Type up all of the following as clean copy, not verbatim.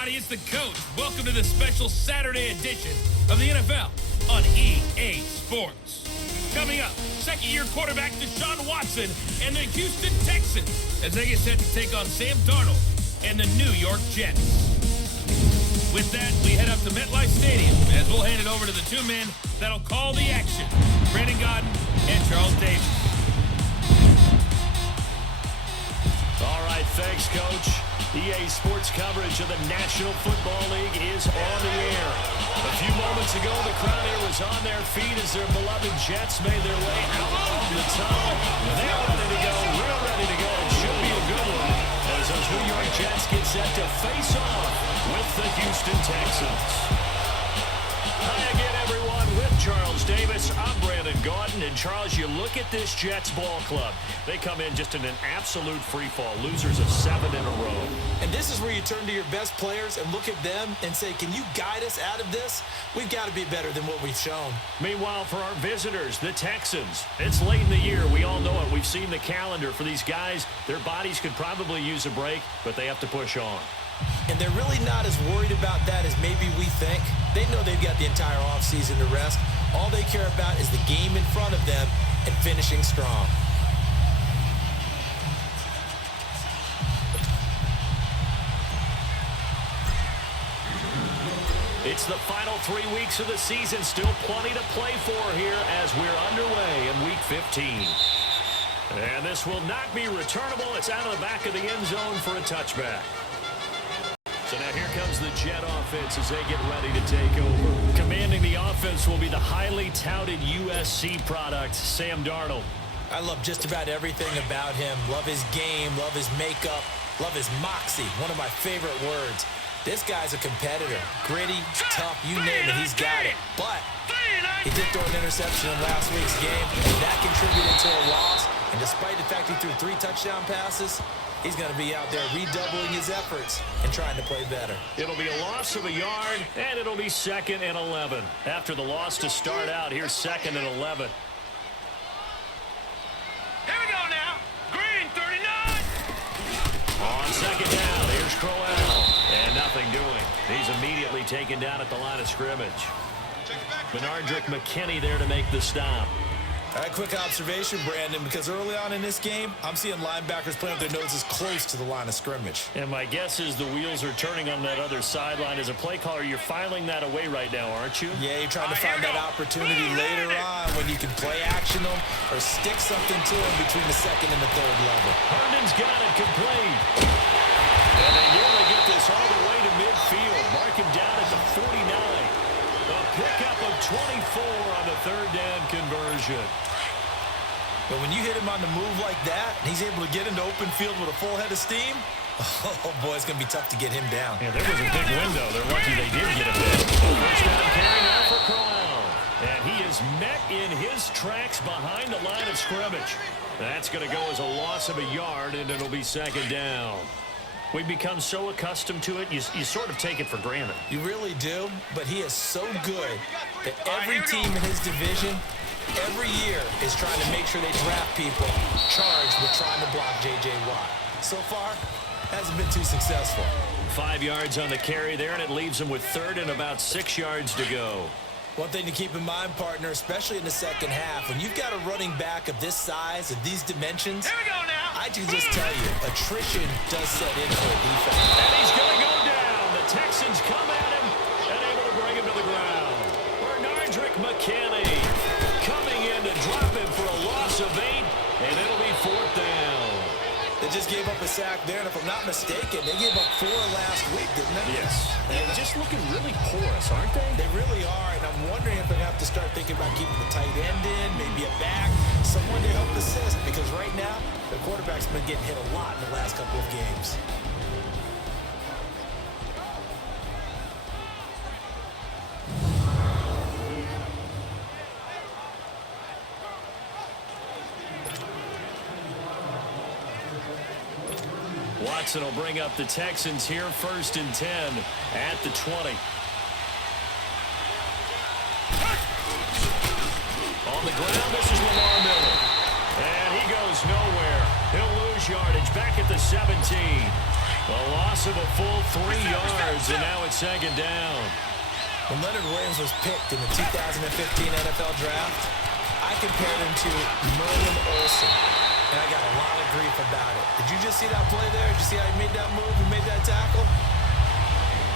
everybody, it's the coach. Welcome to the special Saturday edition of the NFL on EA Sports. Coming up, second-year quarterback Deshaun Watson and the Houston Texans as they get set to take on Sam Darnold and the New York Jets. With that, we head up to MetLife Stadium as we'll hand it over to the two men that'll call the action, Brandon Gaudin and Charles Davis. All right, thanks, Coach. EA Sports coverage of the National Football League is on the air. A few moments ago, the crowd here was on their feet as their beloved Jets made their way out of the tunnel. They're ready to go, real ready to go. It should be a good one as those New York Jets get set to face off with the Houston Texans. Hi again, everyone, with Charles Davis. I'm Brandon Gaudin. And Charles, you look at this Jets ball club. They come in just in an absolute free-fall, losers of 7 in a row. And this is where you turn to your best players and look at them and say, can you guide us out of this? We've got to be better than what we've shown. Meanwhile, for our visitors, the Texans, it's late in the year. We all know it. We've seen the calendar for these guys. Their bodies could probably use a break, but they have to push on. And they're really not as worried about that as maybe we think. They know they've got the entire offseason to rest. All they care about is the game in front of them and finishing strong. It's the final 3 weeks of the season. Still plenty to play for here as we're underway in Week 15. And this will not be returnable. It's out of the back of the end zone for a touchback. So now here comes the Jet offense as they get ready to take over. Commanding the offense will be the highly touted USC product, Sam Darnold. I love just about everything about him. Love his game, love his makeup, love his moxie, one of my favorite words. This guy's a competitor. Gritty, tough, you name it, he's got it. But he did throw an interception in last week's game. That contributed to a loss. And despite the fact he threw 3 touchdown passes, he's going to be out there redoubling his efforts and trying to play better. It'll be a loss of a yard, and it'll be 2nd and 11. After the loss to start out, here's 2nd and 11. Here we go now. Green 39. On 2nd down, here's Crowell. And nothing doing. He's immediately taken down at the line of scrimmage. Benardrick McKinney there to make the stop. All right, quick observation, Brandon, because early on in this game, I'm seeing linebackers playing with their noses close to the line of scrimmage. And my guess is the wheels are turning on that other sideline. As a play caller, you're filing that away right now, aren't you? Yeah, you're trying to find that opportunity later on when you can play action them or stick something to them between the 2nd and the 3rd level. Herndon's got it complete. And they nearly get this all the way to midfield. Mark him down at the 49. A pickup of 24 on the 3rd down conversion. But when you hit him on the move like that, and he's able to get into open field with a full head of steam, oh boy, it's going to be tough to get him down. Yeah, there was a big window. They're lucky they did get him down. First down carry now for Crowell. And he is met in his tracks behind the line of scrimmage. That's going to go as a loss of a yard, and it'll be 2nd down. We've become so accustomed to it, you sort of take it for granted. You really do, but he is so good that every team in his division, every year, is trying to make sure they draft people charged with trying to block J.J. Watt. So far, hasn't been too successful. 5 yards on the carry there, and it leaves him with 3rd and about 6 yards to go. One thing to keep in mind, partner, especially in the second half, when you've got a running back of this size and these dimensions, Here we go now. I can just tell you, attrition does set in for a defense. And he's going to go down. The Texans come at him and able to bring him to the ground. Benardrick McKinney coming in to drop him for a loss of 8, and it'll be 4th down. They just gave up a sack there, and if I'm not mistaken, they gave up 4 last week, didn't they? Yes. And just looking really porous, aren't they? They really are, and I'm wondering if they're going to have to start thinking about keeping the tight end in, maybe a back, someone to help assist, because right now, the quarterback's been getting hit a lot in the last couple of games. Watson will bring up the Texans here, 1st and 10 at the 20. On the ground, this is Lamar Miller. And he goes nowhere. He'll lose yardage back at the 17. A loss of a full 3 yards and now it's second down. When Leonard Williams was picked in the 2015 NFL Draft, I compared him to Merlin Olsen, and I got a lot of grief about it. Did you just see that play there? Did you see how he made that move and made that tackle?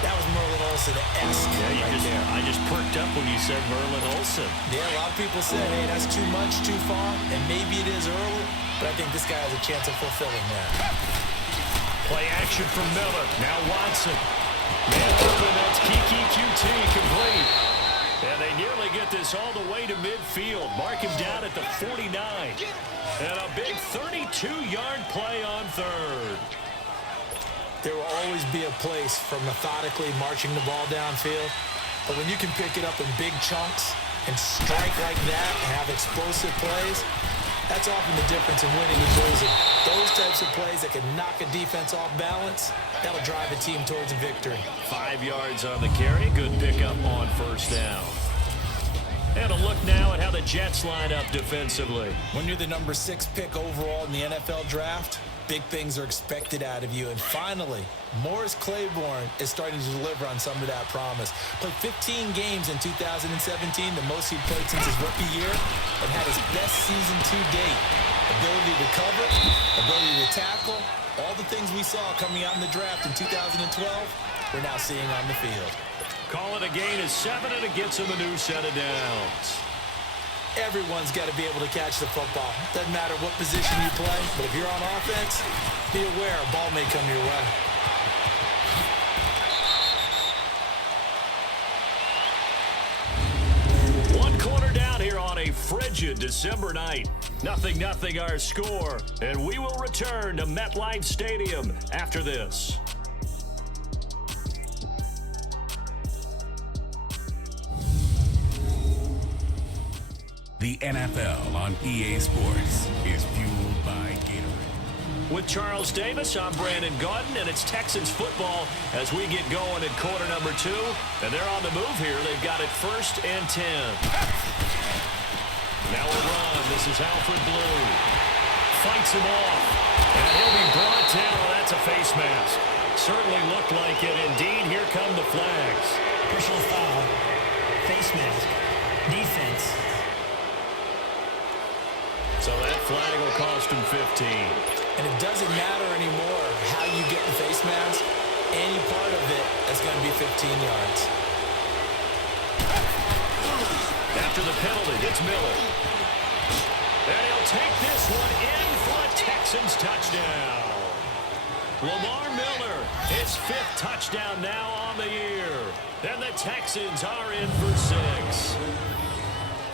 That was Merlin Olsen-esque. Yeah, I just perked up when you said Merlin Olsen. Yeah, a lot of people said, hey, that's too much, too far, and maybe it is early, but I think this guy has a chance of fulfilling that. Play action from Miller. Now Watson. Man open, that's Kiki QT complete. And they nearly get this all the way to midfield. Mark him down at the 49. And a big 32-yard play on third. There will always be a place for methodically marching the ball downfield. But when you can pick it up in big chunks and strike like that and have explosive plays, that's often the difference in winning and losing. Those types of plays that can knock a defense off balance, that'll drive a team towards a victory. 5 yards on the carry. Good pickup on first down. And a look now at how the Jets line up defensively. When you're the number 6 pick overall in the NFL draft, big things are expected out of you. And finally, Morris Claiborne is starting to deliver on some of that promise. Played 15 games in 2017, the most he'd played since his rookie year, and had his best season to date. Ability to cover, ability to tackle, all the things we saw coming out in the draft in 2012, we're now seeing on the field. Call it a gain of 7, and it gets him a new set of downs. Everyone's got to be able to catch the football. Doesn't matter what position you play, but if you're on offense, be aware a ball may come your way. One quarter down here on a frigid December night. 0-0 our score, and we will return to MetLife Stadium after this. The NFL on EA Sports is fueled by Gatorade. With Charles Davis, I'm Brandon Gaudin, and it's Texans football as we get going in quarter number 2. And they're on the move here. They've got it 1st and 10. Now a run. This is Alfred Blue. Fights him off. And he'll be brought down. Oh, that's a face mask. Certainly looked like it. Indeed, here come the flags. Personal foul. Face mask. Defense. So that flag will cost him 15. And it doesn't matter anymore how you get the face mask. Any part of it is going to be 15 yards. After the penalty, it's Miller. And he'll take this one in for a Texans touchdown. Lamar Miller, his 5th touchdown now on the year. And the Texans are in for 6.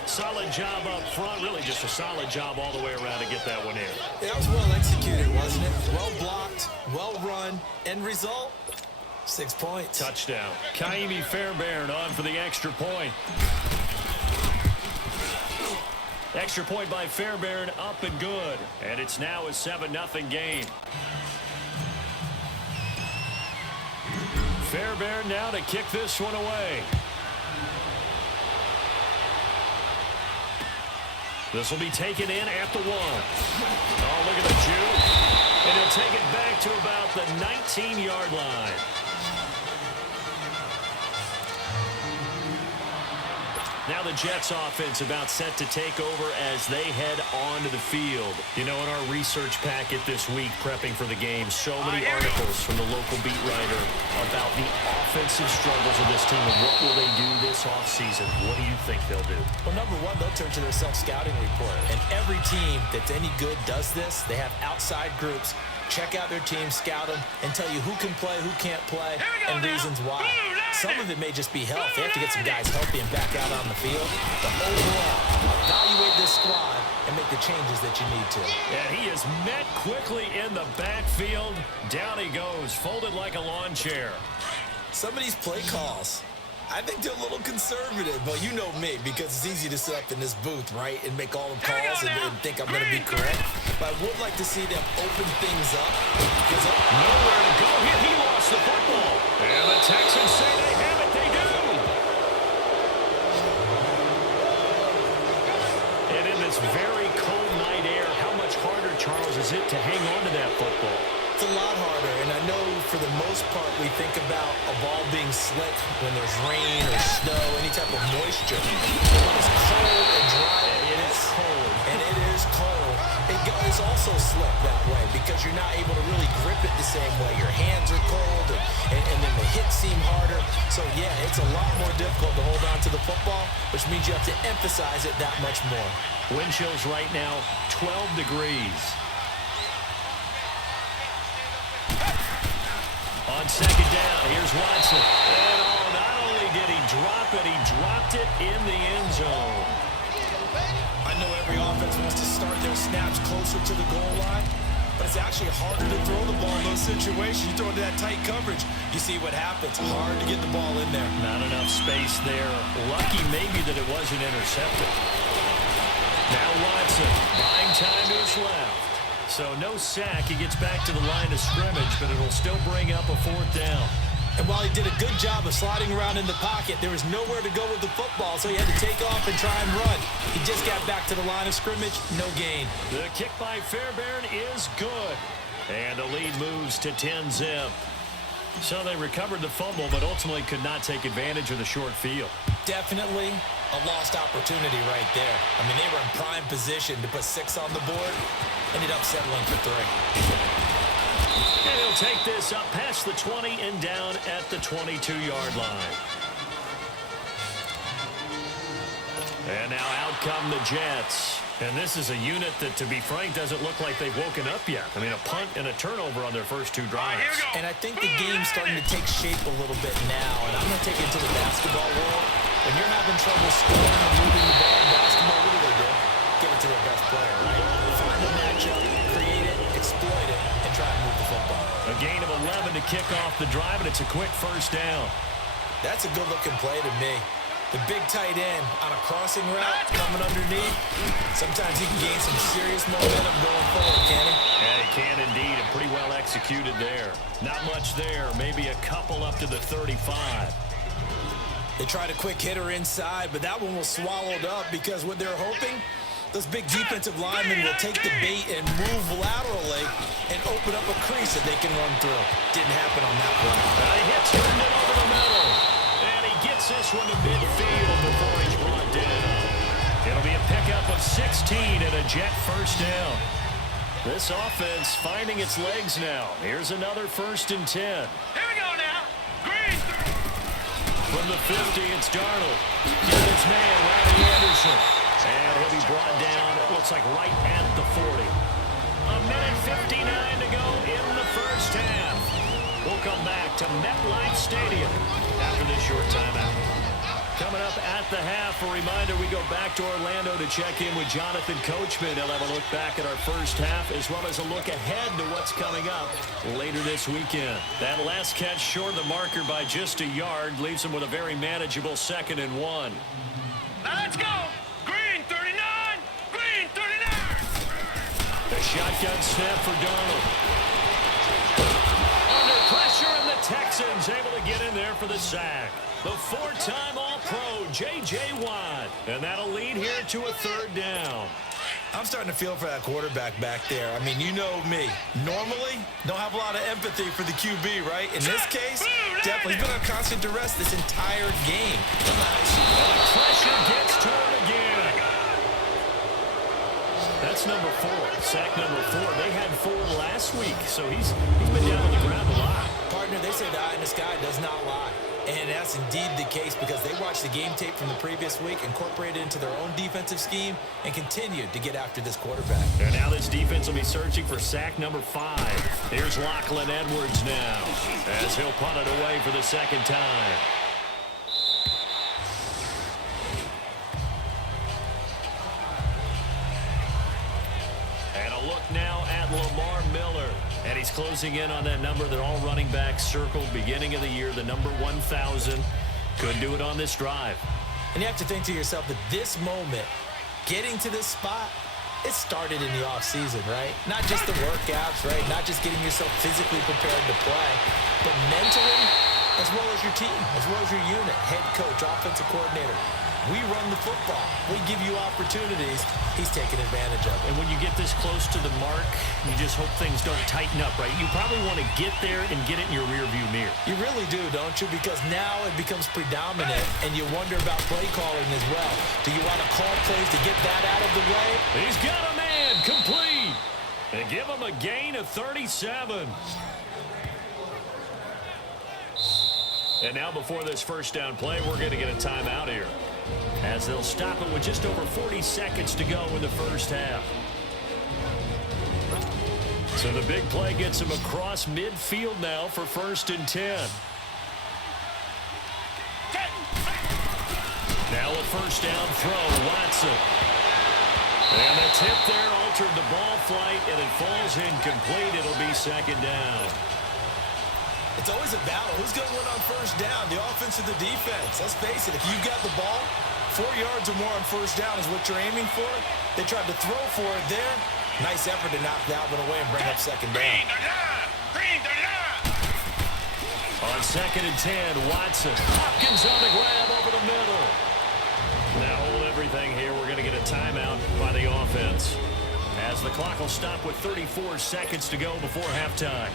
Solid job up front. Really just a solid job all the way around to get that one in. That was well executed, wasn't it? Well blocked, well run. End result, 6 points. Touchdown. Kaimi Fairbairn on for the extra point. Extra point by Fairbairn, up and good. And it's now a 7-0 game. Fairbairn now to kick this one away. This will be taken in at the 1. Oh, look at the juke. And he'll take it back to about the 19-yard line. Now the Jets offense about set to take over as they head onto the field. You know, in our research packet this week, prepping for the game, so many articles from the local beat writer about the offensive struggles of this team and what will they do this offseason. What do you think they'll do? Well, number one, they'll turn to their self-scouting report. And every team that's any good does this. They have outside groups. Check out their team, scout them, and tell you who can play, who can't play, and reasons why. Some of it may just be health. They have to get some guys healthy and back out on the field. But overall, evaluate this squad and make the changes that you need to. And he is met quickly in the backfield. Down he goes, folded like a lawn chair. Some of these play calls, I think they're a little conservative, but you know me, because it's easy to sit up in this booth, right, and make all the calls and think I'm going to be correct. But I would like to see them open things up. Nowhere to go here. He lost the football. And the Texans say they have it. They do. And in this very cold night air, how much harder, Charles, is it to hang on to that football? It's a lot harder, and I know for the most part we think about a ball being seem slick when there's rain or snow, any type of moisture. But when it's cold and dry, it is cold, and it is cold. It's also slick that way because you're not able to really grip it the same way. Your hands are cold, and then the hits seem harder. So, yeah, it's a lot more difficult to hold on to the football, which means you have to emphasize it that much more. Wind chills right now, 12 degrees. On second down, here's Watson. And not only did he drop it, he dropped it in the end zone. I know every offense wants to start their snaps closer to the goal line, but it's actually harder to throw the ball in those situations. You throw into that tight coverage, you see what happens. Hard to get the ball in there. Not enough space there. Lucky maybe that it wasn't intercepted. Now Watson, buying time to his left. So no sack. He gets back to the line of scrimmage, but it'll still bring up a fourth down. And while he did a good job of sliding around in the pocket, there was nowhere to go with the football, so he had to take off and try and run. He just got back to the line of scrimmage, no gain. The kick by Fairbairn is good. And the lead moves to 10-zip. So they recovered the fumble, but ultimately could not take advantage of the short field. Definitely a lost opportunity right there. I mean, they were in prime position to put 6 on the board. Ended up settling for 3. And he'll take this up past the 20 and down at the 22-yard line. And now out come the Jets. And this is a unit that, to be frank, doesn't look like they've woken up yet. I mean, a punt and a turnover on their first 2 drives. And I think the game's starting to take shape a little bit now. And I'm going to take it to the basketball world. When you're having trouble scoring and moving the ball in basketball, what do? Give it to their best player, right? Find the matchup, create it, exploit it, and try and move the football. A gain of 11 to kick off the drive, and it's a quick first down. That's a good-looking play to me. The big tight end on a crossing route coming underneath. Sometimes he can gain some serious momentum going forward, can he? Yeah, he can indeed, and pretty well executed there. Not much there, maybe a couple up to the 35. They tried a quick hitter inside, but that one was swallowed up because what they're hoping, those big defensive linemen will take the bait and move laterally and open up a crease that they can run through. Didn't happen on that one. He hits it over the middle. And he gets this one to midfield before he's brought down. It'll be a pickup of 16 and a Jet first down. This offense finding its legs now. Here's another 1st and 10. Here we go now. Green. From the 50, it's Darnold. Giving his man, Riley Anderson. And he'll be brought down, it looks like right at the 40. A minute 59 to go in the first half. We'll come back to MetLife Stadium after this short timeout. Coming up at the half, a reminder, we go back to Orlando to check in with Jonathan Coachman. He'll have a look back at our first half as well as a look ahead to what's coming up later this weekend. That last catch short of the marker by just a yard leaves him with a very manageable 2nd and 1. Now let's go. Green 39. Green 39. The shotgun snap for Darnold. Under pressure, and the Texans able to get in there for the sack. The 4-time All-Pro, J.J. Watt. And that'll lead here to a 3rd down. I'm starting to feel for that quarterback back there. I mean, you know me. Normally, don't have a lot of empathy for the QB, right? In this case, definitely he's been on constant duress this entire game. Nice. And the pressure gets to him again. That's number 4. Sack number 4. They had 4 last week, so he's been down on the ground a lot. Partner, they say the eye in the sky does not lie. And that's indeed the case because they watched the game tape from the previous week, incorporated it into their own defensive scheme, and continued to get after this quarterback. And now this defense will be searching for sack number 5. Here's Lachlan Edwards now as he'll punt it away for the 2nd time. And a look now at Lamar Miller. And he's closing in on that number that all running backs circled beginning of the year, the number 1,000. Could do it on this drive. And you have to think to yourself that this moment, getting to this spot, it started in the offseason, right? Not just the workouts, right? Not just getting yourself physically prepared to play, but mentally, as well as your team, as well as your unit, head coach, offensive coordinator. We run the football. We give you opportunities. He's taking advantage of it. And when you get this close to the mark, you just hope things don't tighten up, right? You probably want to get there and get it in your rearview mirror. You really do, don't you? Because now it becomes predominant, and you wonder about play calling as well. Do you want to call plays to get that out of the way? He's got a man complete. And give him a gain of 37. And now before this first down play, we're going to get a timeout here, as they'll stop it with just over 40 seconds to go in the first half. So the big play gets him across midfield now for 1st and 10. Now a first down throw, Watson. And the tip there altered the ball flight, and it falls incomplete. It'll be 2nd down. It's always a battle. Who's going to win on first down, the offense or the defense? Let's face it, if you've got the ball, 4 yards or more on first down is what you're aiming for. They tried to throw for it there. Nice effort to knock that one away and bring up 2nd down. On 2nd and 10, Watson. Hopkins on the grab over the middle. Now hold everything here. We're going to get a timeout by the offense, as the clock will stop with 34 seconds to go before halftime.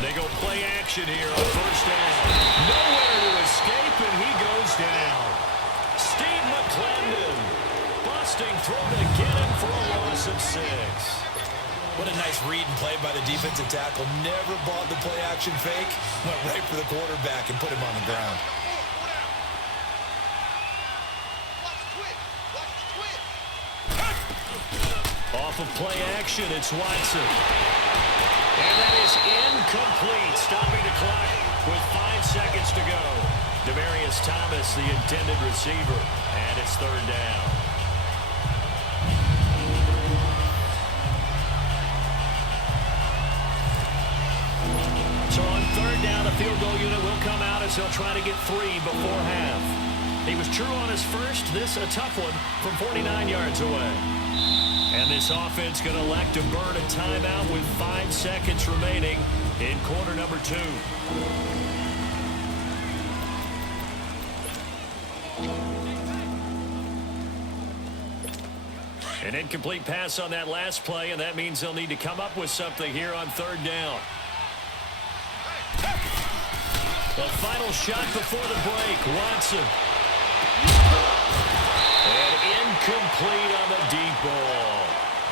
They go play action here on first down. Nowhere to escape, and he goes down. Steve McClendon busting through to get him for a loss of 6. What a nice read and play by the defensive tackle. Never bought the play action fake. Went right for the quarterback and put him on the ground. Off of play action, it's Watson. And that is incomplete, stopping the clock with 5 seconds to go. Demaryius Thomas, the intended receiver, and it's 3rd down. So on 3rd down, the field goal unit will come out as they'll try to get 3 before half. He was true on his first. This a tough one from 49 yards away. And this offense going to elect to burn a timeout with 5 seconds remaining in quarter number 2. An incomplete pass on that last play, and that means they'll need to come up with something here on 3rd down. The final shot before the break, Watson. And incomplete on the deep ball.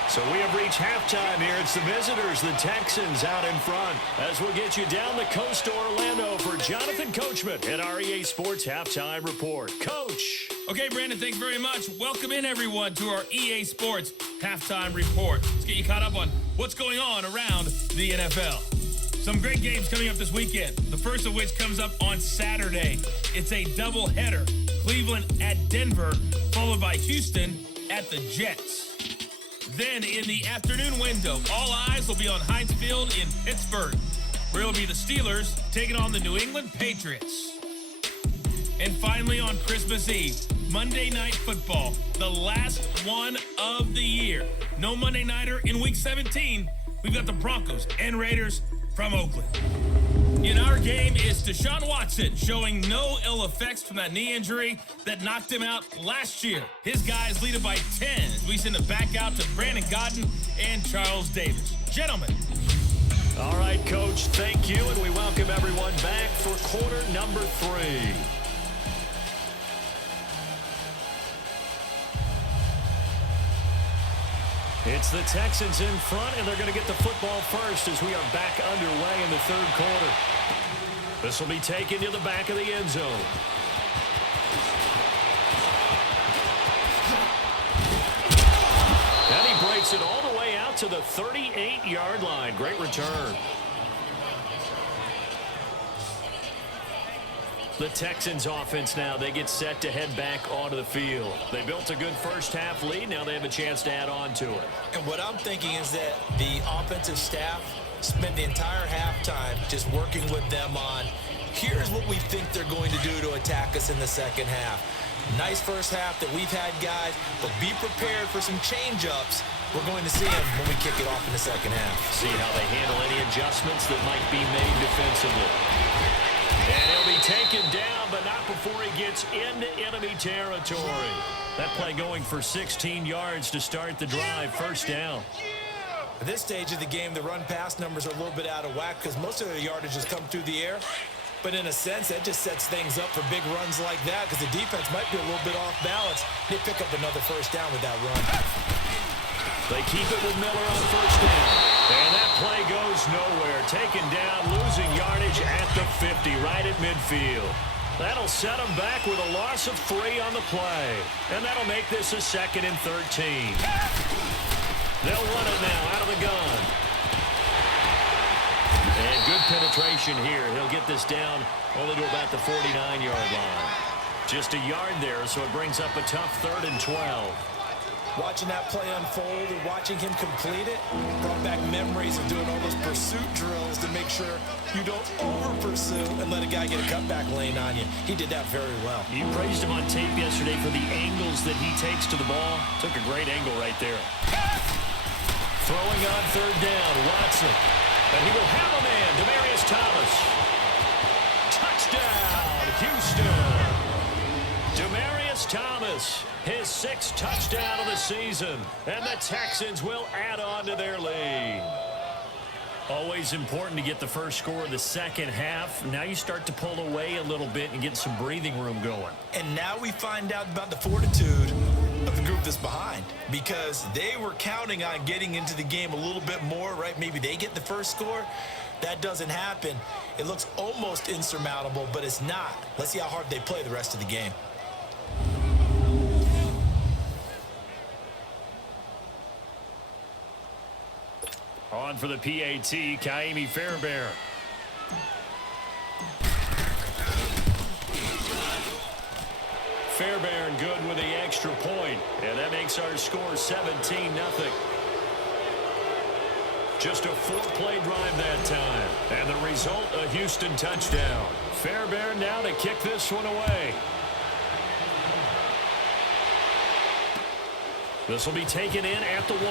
So we have reached halftime here. It's the visitors, the Texans, out in front, as we'll get you down the coast to Orlando for Jonathan Coachman at our EA Sports Halftime Report. Coach. Okay, Brandon, thanks very much. Welcome in, everyone, to our EA Sports Halftime Report. Let's get you caught up on what's going on around the NFL. Some great games coming up this weekend, the first of which comes up on Saturday. It's a doubleheader. Cleveland at Denver, followed by Houston at the Jets. Then in the afternoon window, all eyes will be on Heinz Field in Pittsburgh, where it'll be the Steelers taking on the New England Patriots. And finally on Christmas Eve, Monday Night Football, the last one of the year. No Monday Nighter in Week 17. We've got the Broncos and Raiders from Oakland. In our game is Deshaun Watson, showing no ill effects from that knee injury that knocked him out last year. His guys lead it by 10 as we send it back out to Brandon Godden and Charles Davis. Gentlemen. All right, Coach, thank you, and we welcome everyone back for quarter number 3. It's the Texans in front, and they're going to get the football first as we are back underway in the 3rd quarter. This will be taken to the back of the end zone. And he breaks it all the way out to the 38-yard line. Great return. The Texans offense now, they get set to head back onto the field. They built a good first half lead. Now they have a chance to add on to it. And what I'm thinking is that the offensive staff spent the entire halftime just working with them on, here's what we think they're going to do to attack us in the second half. Nice first half that we've had, guys, but be prepared for some change-ups we're going to see him when we kick it off in the second half. See how they handle any adjustments that might be made defensively. And he'll be taken down, but not before he gets into enemy territory. That play going for 16 yards to start the drive. First down. At this stage of the game, the run-pass numbers are a little bit out of whack because most of their yardage has come through the air. But in a sense, that just sets things up for big runs like that because the defense might be a little bit off balance. They pick up another first down with that run. They keep it with Miller on first down. And that play goes nowhere. Taken down, losing yardage at the 50, right at midfield. That'll set them back with a loss of 3 on the play. And that'll make this a 2nd and 13. They'll run it now out of the gun. And good penetration here. He'll get this down only to about the 49-yard line. Just a yard there, so it brings up a tough 3rd and 12. Watching that play unfold and watching him complete it brought back memories of doing all those pursuit drills to make sure you don't over-pursue and let a guy get a cutback lane on you. He did that very well. You praised him on tape yesterday for the angles that he takes to the ball. Took a great angle right there. Throwing on 3rd down, Watson. And he will have a man, Demaryius Thomas. Touchdown, Houston. Demaryius Thomas, his 6th touchdown of the season. And the Texans will add on to their lead. Always important to get the first score of the second half. Now you start to pull away a little bit and get some breathing room going. And now we find out about the fortitude of the group that's behind because they were counting on getting into the game a little bit more, right? Maybe they get the first score. That doesn't happen. It looks almost insurmountable, but it's not. Let's see how hard they play the rest of the game. On for the PAT, Kaimi Fairbairn. Fairbairn good with the extra point, and that makes our score 17-0. Just a 4-play drive that time, and the result, a Houston touchdown. Fairbairn now to kick this one away. This will be taken in at the 1.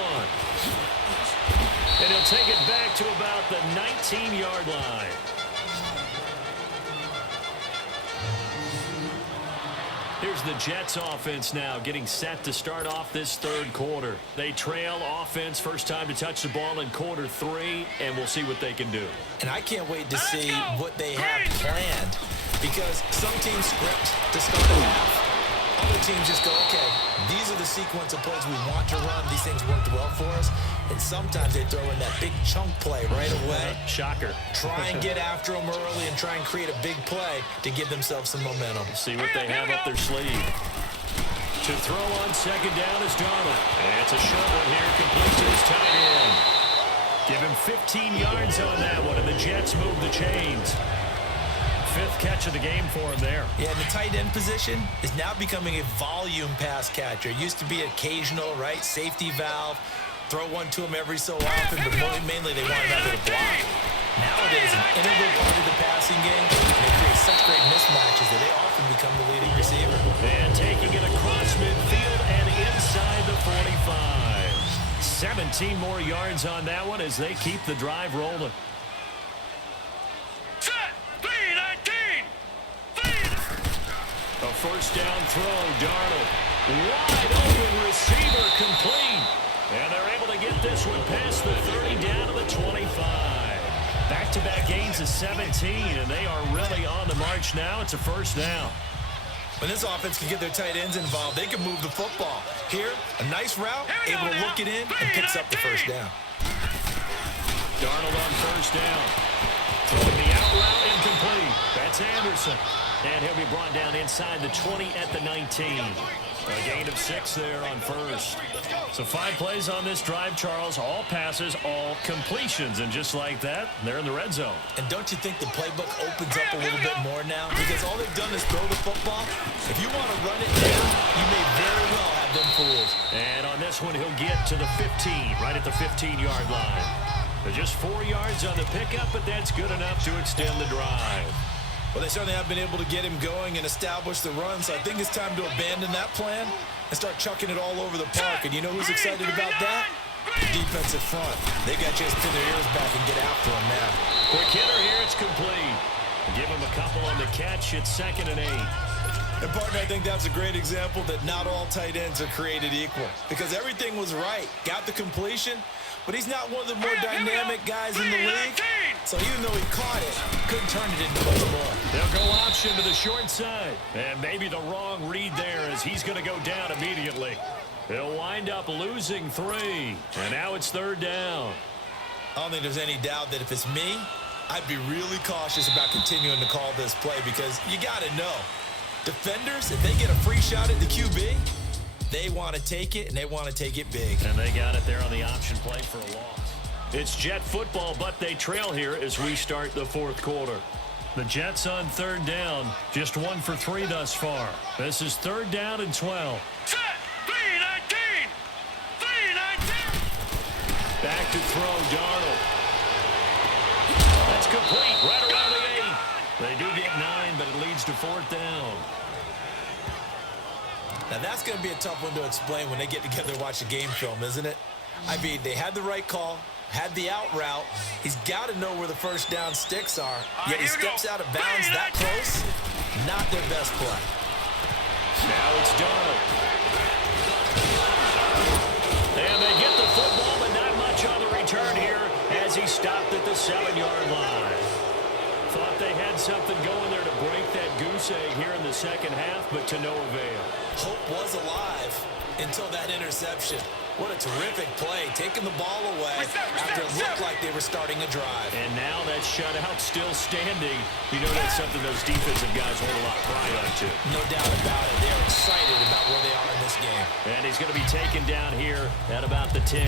And he'll take it back to about the 19-yard line. Here's the Jets offense now getting set to start off this 3rd quarter. They trail offense, first time to touch the ball in quarter 3, and we'll see what they can do. And I can't wait to see what they have planned because some teams script to start the half. Other teams just go, okay, these are the sequence of plays we want to run. These things worked well for us. And sometimes they throw in that big chunk play right away. Shocker. Try and get after them early and try and create a big play to give themselves some momentum. See what they have up their sleeve. To throw on 2nd down is Darnold. And it's a short one here, complete to his tight end. Give him 15 yards on that one, and the Jets move the chains. 5th catch of the game for him there. Yeah, and the tight end position is now becoming a volume pass catcher. It used to be occasional, right? Safety valve. Throw one to him every so often, but mainly they want him out there to block. Nowadays, an integral part of the passing game, and they create such great mismatches that they often become the leading receiver. And taking it across midfield and inside the 45. 17 more yards on that one as they keep the drive rolling. A first down throw, Darnold. Wide open receiver, complete. And they're able to get this one past the 30 down to the 25. Back-to-back gains of 17, and they are really on the march now. It's a first down. When this offense can get their tight ends involved, they can move the football. Here, a nice route, able to look it in, and picks up the first down. Darnold on first down. Throwing the out route incomplete. That's Anderson. And he'll be brought down inside the 20 at the 19. A gain of 6 there on first. So 5 plays on this drive, Charles. All passes, all completions. And just like that, they're in the red zone. And don't you think the playbook opens up a little bit more now? Because all they've done is throw the football. If you want to run it down, you may very well have them fooled. And on this one, he'll get to the 15, right at the 15-yard line. They're just 4 yards on the pickup, but that's good enough to extend the drive. Well, they certainly have been able to get him going and establish the run, so I think it's time to abandon that plan and start chucking it all over the park. And you know who's excited about that? Defensive front. They got to just pin their ears back and get after him now. Quick hitter here. It's complete. Give him a couple on the catch. It's 2nd and 8. And, partner, I think that's a great example that not all tight ends are created equal because everything was right. Got the completion, but he's not one of the more dynamic guys in the league. So even though he caught it, couldn't turn it into much more. They'll go option to the short side. And maybe the wrong read there as he's going to go down immediately. He'll wind up losing 3. And now it's 3rd down. I don't think there's any doubt that if it's me, I'd be really cautious about continuing to call this play because you got to know. Defenders, if they get a free shot at the QB, they want to take it, and they want to take it big. And they got it there on the option play for a loss. It's Jet football, but they trail here as we start the 4th quarter. The Jets on 3rd down, just 1 for 3 thus far. This is 3rd down and 12. Set, 3-19, 3-19. Back to throw, Darnold. That's complete, right around the 8. They do get 9, but it leads to 4th down. Now, that's going to be a tough one to explain when they get together and watch a game film, isn't it? I mean, they had the right call, had the out route. He's got to know where the first down sticks are. Yet he steps out of bounds that close. Not their best play. Now it's Darnold. And they get the football, but not much on the return here as he stopped at the 7-yard line. Thought they had something going there to break that goose egg here in the 2nd half, but to no avail. Hope was alive until that interception. What a terrific play, taking the ball away after it looked like they were starting a drive. And now that shutout still standing. You know that's something those defensive guys hold a lot of pride on, too. No doubt about it. They're excited about where they are in this game. And he's going to be taken down here at about the 10.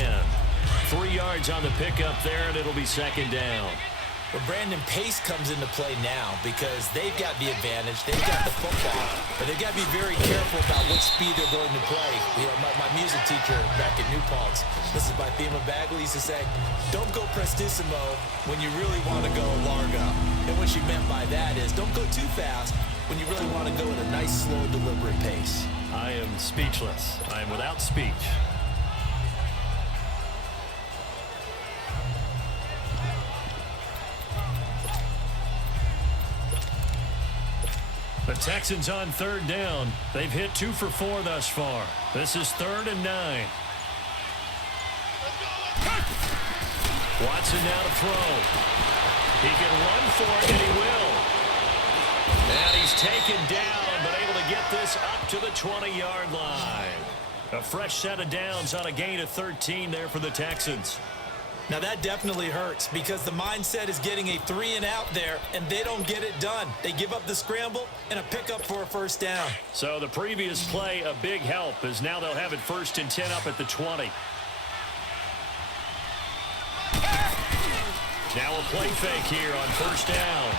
3 yards on the pickup there, and it'll be 2nd down. Well, Brandon, pace comes into play now because they've got the advantage. They've got the football, but they've got to be very careful about what speed they're going to play. You know, my music teacher back at New Paltz, this is by Thema Bagley, used to say, don't go prestissimo when you really want to go largo. And what she meant by that is don't go too fast when you really want to go at a nice, slow, deliberate pace. I am speechless. I am without speech. The Texans on 3rd down. They've hit 2 for 4 thus far. This is 3rd and 9. Watson now to throw. He can run for it, and he will. And he's taken down, but able to get this up to the 20-yard line. A fresh set of downs on a gain of 13 there for the Texans. Now that definitely hurts because the mindset is getting a 3-and-out there, and they don't get it done. They give up the scramble and a pickup for a 1st down. So the previous play, a big help, as now they'll have it 1st and 10 up at the 20. Now a play fake here on 1st down.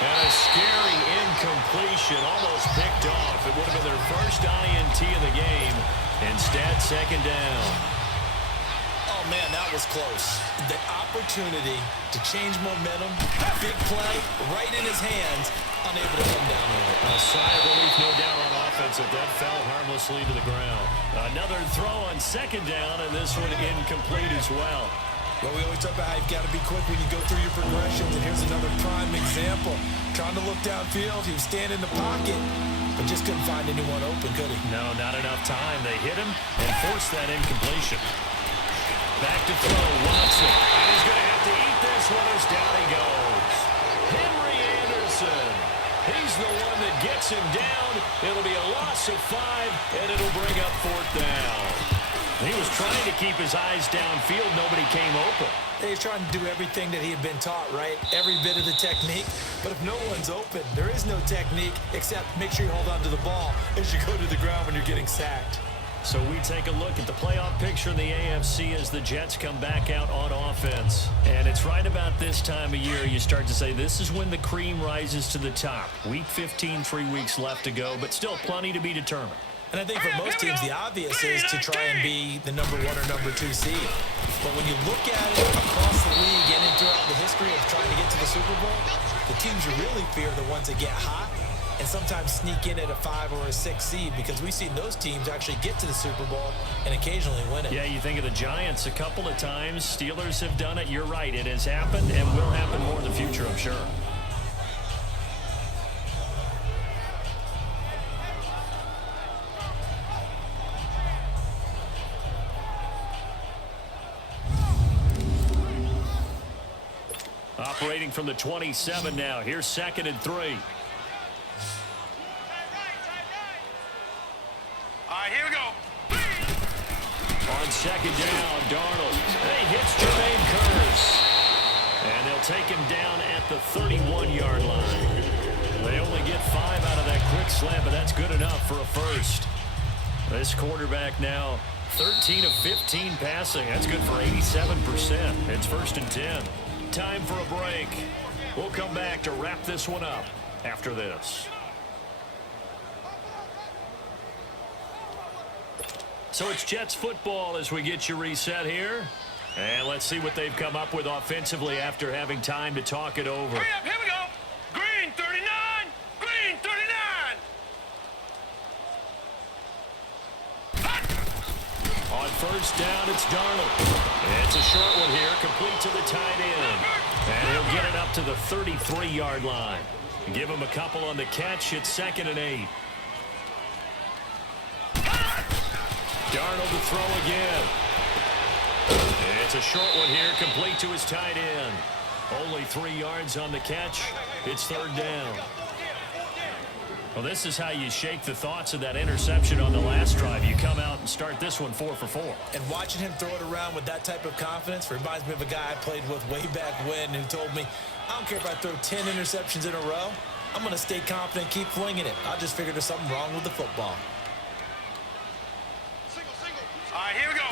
And a scary incompletion, almost picked off. It would have been their first INT of the game. Instead, 2nd down. Oh, man, that was close. The opportunity to change momentum, big play, right in his hands, unable to come down with it. A sigh of relief, no doubt, on offense, if that fell harmlessly to the ground. Another throw on 2nd down, and this one incomplete as well. Well, we always talk about how you've got to be quick when you go through your progressions, and here's another prime example. Trying to look downfield, he was standing in the pocket, but just couldn't find anyone open, could he? No, not enough time. They hit him and forced that incompletion. Back to throw, Watson. And he's going to have to eat this one as down he goes. Henry Anderson. He's the one that gets him down. It'll be a loss of 5, and it'll bring up 4th down. He was trying to keep his eyes downfield. Nobody came open. He's trying to do everything that he had been taught, right? Every bit of the technique. But if no one's open, there is no technique except make sure you hold on to the ball as you go to the ground when you're getting sacked. So we take a look at the playoff picture in the AFC as the Jets come back out on offense. And it's right about this time of year you start to say this is when the cream rises to the top. Week 15, 3 weeks left to go, but still plenty to be determined. And I think for most teams, the obvious is to try and be the number 1 or number 2 seed. But when you look at it across the league and throughout the history of trying to get to the Super Bowl, the teams you really fear are the ones that get hot and sometimes sneak in at a 5 or a 6 seed, because we've seen those teams actually get to the Super Bowl and occasionally win it. Yeah, you think of the Giants a couple of times. Steelers have done it. You're right. It has happened and will happen more in the future, I'm sure. Operating from the 27 now. Here's 2nd and 3. All right, here we go. On 2nd down, Darnold. And he hits Jermaine Kearse. And they'll take him down at the 31-yard line. They only get 5 out of that quick slant, but that's good enough for a first. This quarterback now 13 of 15 passing. That's good for 87%. It's 1st and 10. Time for a break. We'll come back to wrap this one up after this. So it's Jets football as we get you reset here. And let's see what they've come up with offensively after having time to talk it over. Hurry up, here we go. Green 39. Green 39. On 1st down, it's Darnold. It's a short one here, complete to the tight end. And he'll get it up to the 33-yard line. Give him a couple on the catch. It's 2nd and 8. Darnold to throw again. It's a short one here, complete to his tight end. Only 3 yards on the catch. It's 3rd down. Well, this is how you shake the thoughts of that interception on the last drive. You come out and start this one 4 for 4. And watching him throw it around with that type of confidence reminds me of a guy I played with way back when who told me, I don't care if I throw 10 interceptions in a row. I'm going to stay confident, keep flinging it. I just figured there's something wrong with the football. All right, here we go.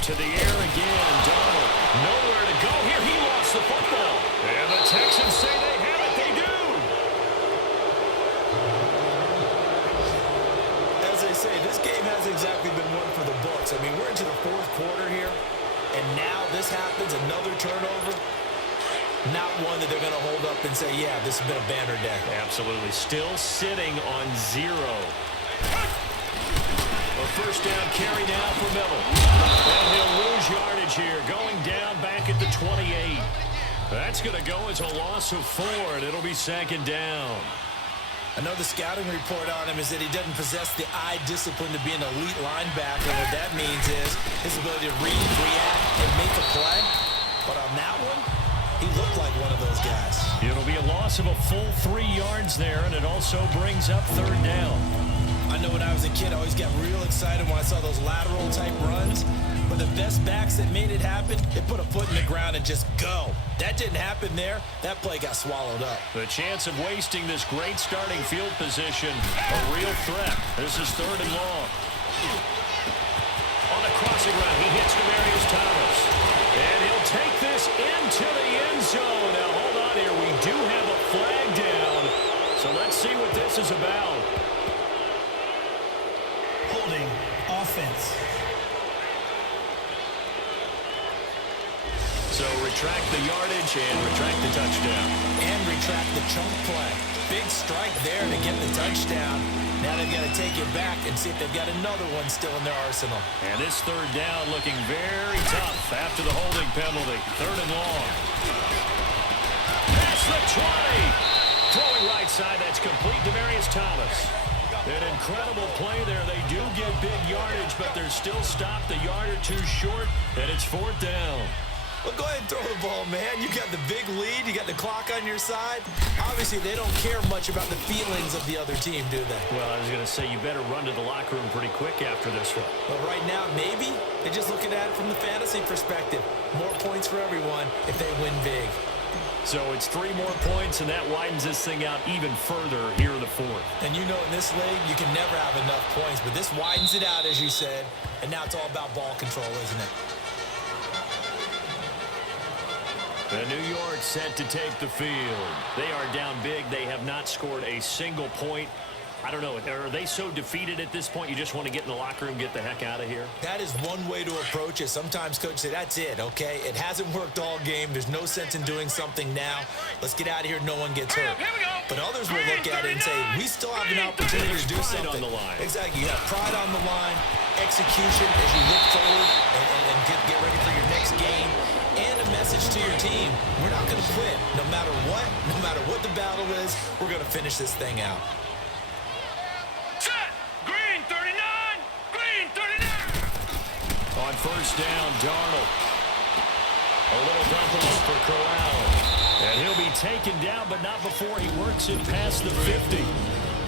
To the air again, Donald. Nowhere to go here. He lost the football. And the Texans say they have it. They do. As they say, this game hasn't exactly been one for the books. I mean, we're into the 4th quarter here, and now this happens, another turnover. Not one that they're going to hold up and say, yeah, this has been a banner day. Absolutely. Still sitting on 0. A 1st down carry now for Miller. And he'll lose yardage here, going down back at the 28. That's going to go as a loss of 4, and it'll be 2nd down. I know the scouting report on him is that he doesn't possess the eye discipline to be an elite linebacker. What that means is his ability to read, react, and make a play. But on that one, he looked like one of those guys. It'll be a loss of a full 3 yards there, and it also brings up 3rd down. I know when I was a kid, I always got real excited when I saw those lateral-type runs. But the best backs that made it happen, they put a foot in the ground and just go. That didn't happen there. That play got swallowed up. The chance of wasting this great starting field position, a real threat. This is 3rd and long. On the crossing route, he hits Demarius Thomas. And he'll take this into the end zone. Now, hold on here. We do have a flag down. So let's see what this is about. Holding offense. So retract the yardage and retract the touchdown. And retract the chunk play. Big strike there to get the touchdown. Now they've got to take it back and see if they've got another one still in their arsenal. And this 3rd down looking very tough after the holding penalty. 3rd and long. Past the 20. Throwing right side, that's complete. Demarius Thomas. An incredible play there. They do get big yardage, but they're still stopped a yard or 2 short, and it's 4th down. Well, go ahead and throw the ball, man. You got the big lead. You got the clock on your side. Obviously, they don't care much about the feelings of the other team, do they? Well, I was going to say, you better run to the locker room pretty quick after this one. But right now, maybe they're just looking at it from the fantasy perspective. More points for everyone if they win big. So it's 3 more points, and that widens this thing out even further here in the 4th. And you know in this league, you can never have enough points, but this widens it out, as you said, and now it's all about ball control, isn't it? The New York set to take the field. They are down big. They have not scored a single point. I don't know. Are they so defeated at this point you just want to get in the locker room, get the heck out of here? That is one way to approach it. Sometimes coaches say, that's it, okay? It hasn't worked all game. There's no sense in doing something now. Let's get out of here. No one gets hurt. Here we go. But others will look at it and say, we still have an opportunity to do something. On the line. Exactly. You have pride on the line, execution as you look forward and get ready for your next game, and a message to your team. We're not going to quit. No matter what the battle is, we're going to finish this thing out. Set! Green 39! Green 39! On first down, Darnold. A little dump off for Corral. And he'll be taken down, but not before he works it past the 50.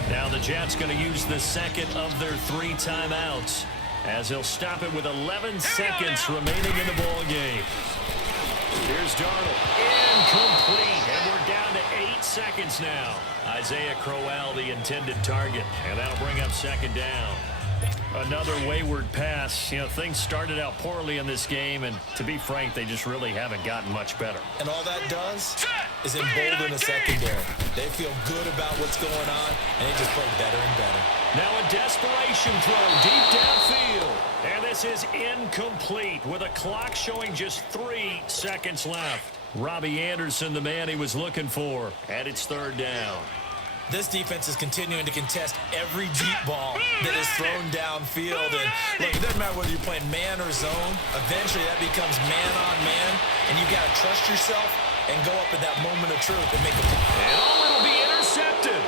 Now the Jets going to use the second of their 3 timeouts as he'll stop it with 11 seconds remaining in the ball game. Here's Darnold. Incomplete. And we're down to 8 seconds now. Isaiah Crowell, the intended target. And that'll bring up second down. Another wayward pass. You know, things started out poorly in this game, and to be frank, they just really haven't gotten much better. And all that does is embolden the secondary. They feel good about what's going on, and they just play better and better. Now a desperation throw deep downfield. And this is incomplete with a clock showing just 3 seconds left. Robbie Anderson, the man he was looking for, and it's third down. This defense is continuing to contest every deep ball that is thrown downfield. And look, it doesn't matter whether you're playing man or zone. Eventually, that becomes man on man, and you've got to trust yourself and go up at that moment of truth and make a play. And it'll be intercepted.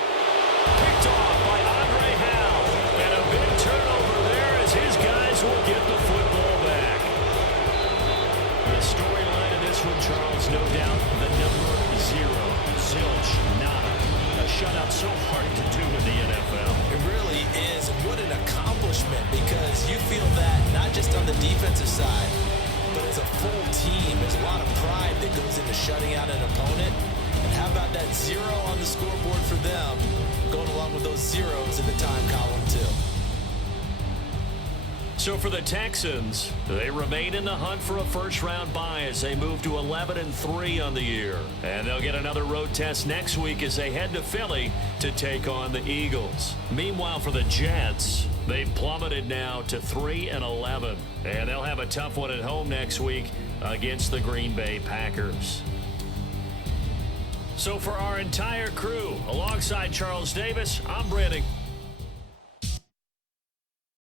Picked off by Andre Howe. And a big turnover there as his guys will get the football back. The storyline of this one, Charles, no doubt the number 0. Zilch, nada. A shutout so hard to do in the NFL. It really is. And what an accomplishment, because you feel that not just on the defensive side, but as a full team. There's a lot of pride that goes into shutting out an opponent. And how about that 0 on the scoreboard for them, going along with those zeros in the time column too. So for the Texans, they remain in the hunt for a first-round bye as they move to 11-3 on the year. And they'll get another road test next week as they head to Philly to take on the Eagles. Meanwhile, for the Jets, they've plummeted now to 3-11. And they'll have a tough one at home next week against the Green Bay Packers. So for our entire crew, alongside Charles Davis, I'm Brandon.